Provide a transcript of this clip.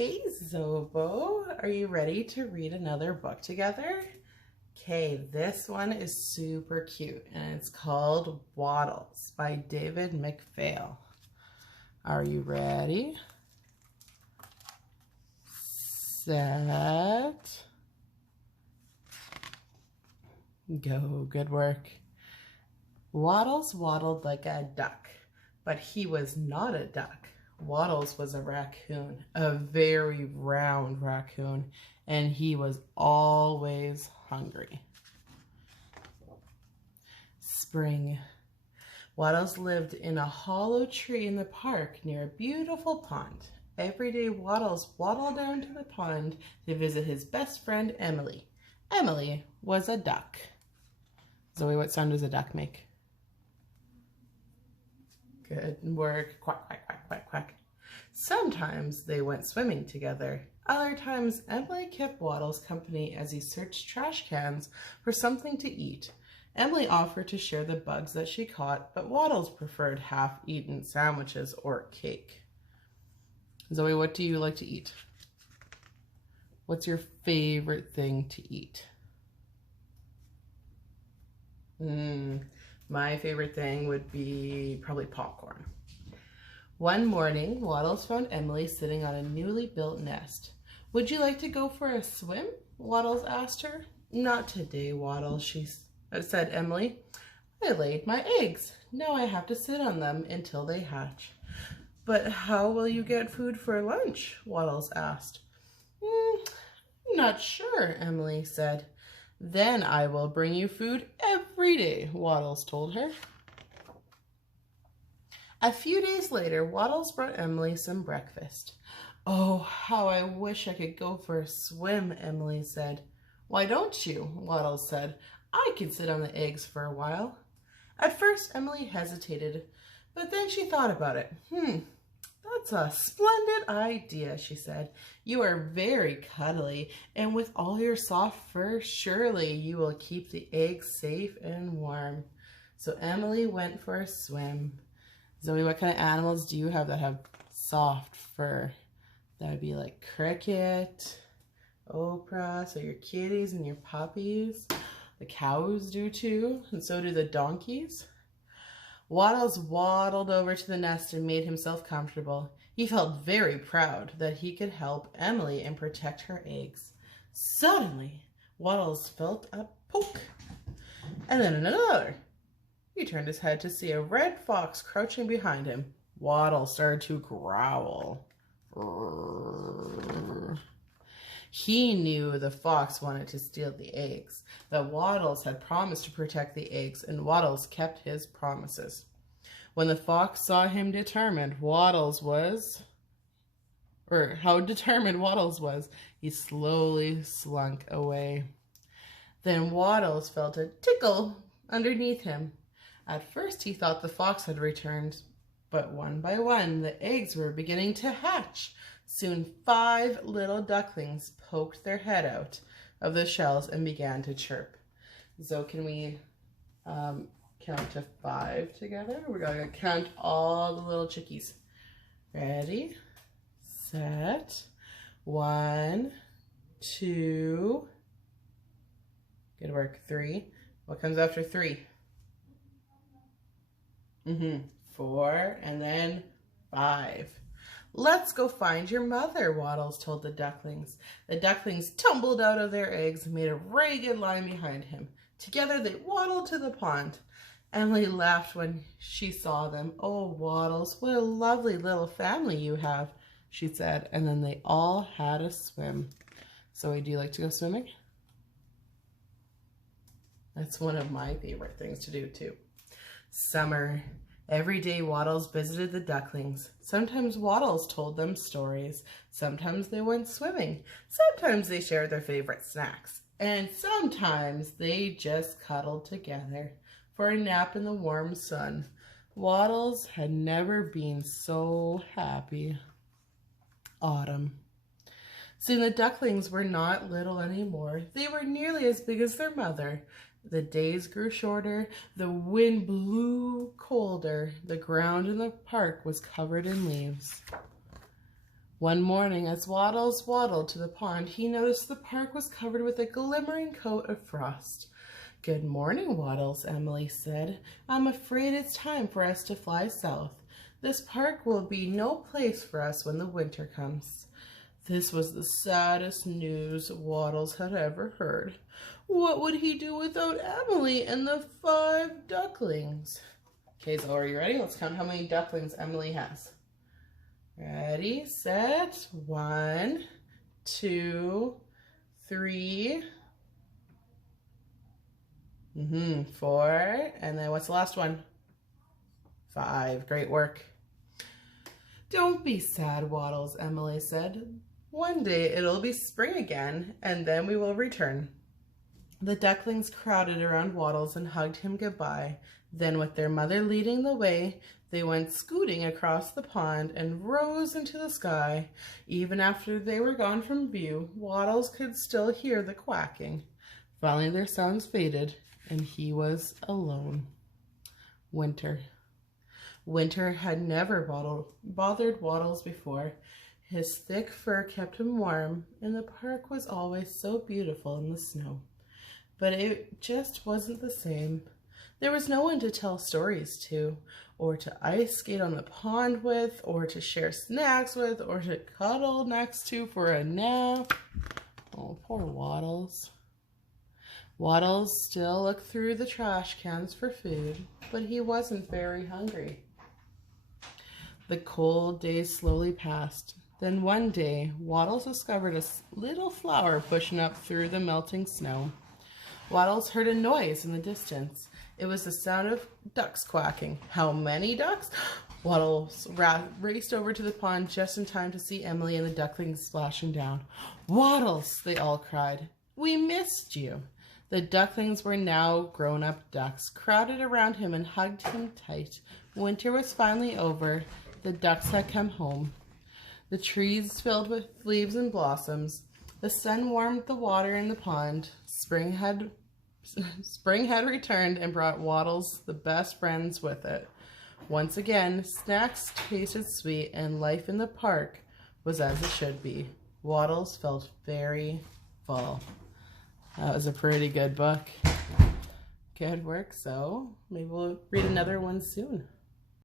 Hey Zobo, are you ready to read another book together? Okay, this one is super cute and it's called Waddles by David McPhail. Are you ready? Set. Go, good work. Waddles waddled like a duck, but he was not a duck. Waddles was a raccoon, a very round raccoon, and he was always hungry. Spring. Waddles lived in a hollow tree in the park near a beautiful pond. Every day Waddles waddled down to the pond to visit his best friend Emily. Emily was a duck. Zoe, what sound does a duck make? Good work. Quack, quack, quack, quack, quack. Sometimes they went swimming together. Other times, Emily kept Waddles company as he searched trash cans for something to eat. Emily offered to share the bugs that she caught, but Waddles preferred half-eaten sandwiches or cake. Zoe, what do you like to eat? What's your favorite thing to eat? My favorite thing would be probably popcorn. One morning, Waddles found Emily sitting on a newly built nest. Would you like to go for a swim? Waddles asked her. Not today, Waddles, said Emily. I laid my eggs. Now I have to sit on them until they hatch. But how will you get food for lunch? Waddles asked. Not sure, Emily said. Then I will bring you food every day, Waddles told her. A few days later, Waddles brought Emily some breakfast. Oh, how I wish I could go for a swim, Emily said. Why don't you? Waddles said. I can sit on the eggs for a while. At first, Emily hesitated, but then she thought about it. That's a splendid idea, she said. You are very cuddly, and with all your soft fur, surely you will keep the eggs safe and warm. So Emily went for a swim. Zoe, what kind of animals do you have that have soft fur? That would be like cricket, Oprah, so your kitties and your puppies. The cows do too, and so do the donkeys. Waddles waddled over to the nest and made himself comfortable. He felt very proud that he could help Emily and protect her eggs. Suddenly, Waddles felt a poke, and then another. He turned his head to see a red fox crouching behind him. Waddles started to growl. He knew the fox wanted to steal the eggs, but Waddles had promised to protect the eggs, and Waddles kept his promises. When the fox saw him how determined Waddles was, he slowly slunk away. Then Waddles felt a tickle underneath him. At first he thought the fox had returned, but one by one the eggs were beginning to hatch. Soon 5 little ducklings poked their head out of the shells and began to chirp. So can we count to 5 together? We're going to count all the little chickies. Ready, set, 1, 2, good work, 3. What comes after 3? 4, and then 5. Let's go find your mother, Waddles told the ducklings. The ducklings tumbled out of their eggs and made a ragged line behind him. Together they waddled to the pond. Emily laughed when she saw them. Oh, Waddles, what a lovely little family you have, she said, and then they all had a swim. Zoe, do you like to go swimming? That's one of my favorite things to do too. Summer. Every day Waddles visited the ducklings. Sometimes Waddles told them stories. Sometimes they went swimming. Sometimes they shared their favorite snacks. And sometimes they just cuddled together for a nap in the warm sun. Waddles had never been so happy. Autumn. Soon the ducklings were not little anymore. They were nearly as big as their mother. The days grew shorter, the wind blew colder, the ground in the park was covered in leaves. One morning, as Waddles waddled to the pond, he noticed the park was covered with a glimmering coat of frost. "Good morning, Waddles," Emily said. "I'm afraid it's time for us to fly south. This park will be no place for us when the winter comes." This was the saddest news Waddles had ever heard. What would he do without Emily and the 5 ducklings? Okay, Zoe, are you ready? Let's count how many ducklings Emily has. Ready, set, 1, 2, 3, 4, and then what's the last one? 5. Great work. "Don't be sad, Waddles," Emily said. "One day it'll be spring again, and then we will return." The ducklings crowded around Waddles and hugged him goodbye. Then, with their mother leading the way, they went scooting across the pond and rose into the sky. Even after they were gone from view, Waddles could still hear the quacking. Finally, their sounds faded, and he was alone. Winter. Winter had never bothered Waddles before. His thick fur kept him warm, and the park was always so beautiful in the snow. But it just wasn't the same. There was no one to tell stories to, or to ice skate on the pond with, or to share snacks with, or to cuddle next to for a nap. Oh, poor Waddles. Waddles still looked through the trash cans for food, but he wasn't very hungry. The cold days slowly passed. Then one day, Waddles discovered a little flower pushing up through the melting snow. Waddles heard a noise in the distance. It was the sound of ducks quacking. How many ducks? Waddles raced over to the pond just in time to see Emily and the ducklings splashing down. "Waddles!" they all cried. "We missed you." The ducklings were now grown-up ducks, crowded around him and hugged him tight. Winter was finally over. The ducks had come home. The trees filled with leaves and blossoms. The sun warmed the water in the pond. Spring had returned and brought Waddles the best friends with it. Once again, snacks tasted sweet and life in the park was as it should be. Waddles felt very full. That was a pretty good book. Good work, so maybe we'll read another one soon.